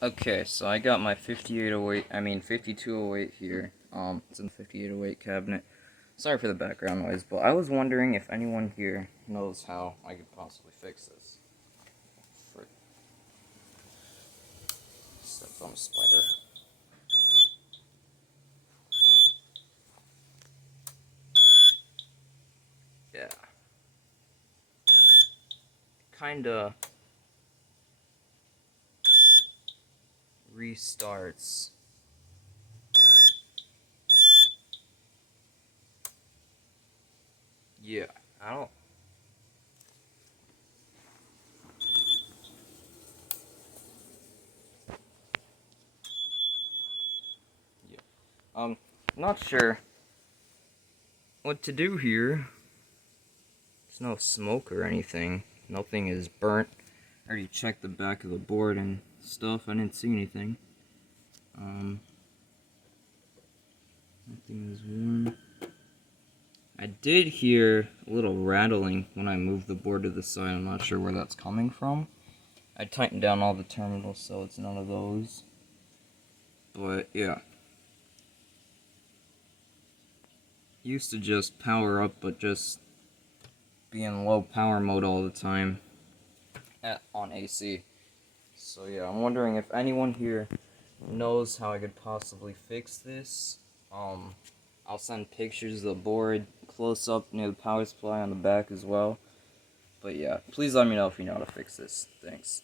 Okay, so I got my 5808, 5208 here. It's in the 5808 cabinet. Sorry for the background noise, but I was wondering if anyone here knows how I could possibly fix this. Frick. Stepped on a spider. Yeah. Kinda restarts. Yeah. I don't. Yeah. Not sure what to do here. There's no smoke or anything. Nothing is burnt. I already checked the back of the board and stuff. I didn't see anything. Nothing is worn. I did hear a little rattling when I moved the board to the side. I'm not sure where that's coming from. I tightened down all the terminals so it's none of those. But yeah. Used to just power up, but just be in low power mode all the time on AC. So yeah, I'm wondering if anyone here knows how I could possibly fix this. I'll send pictures of the board close up near the power supply on the back as well. But yeah, please let me know if you know how to fix this. Thanks.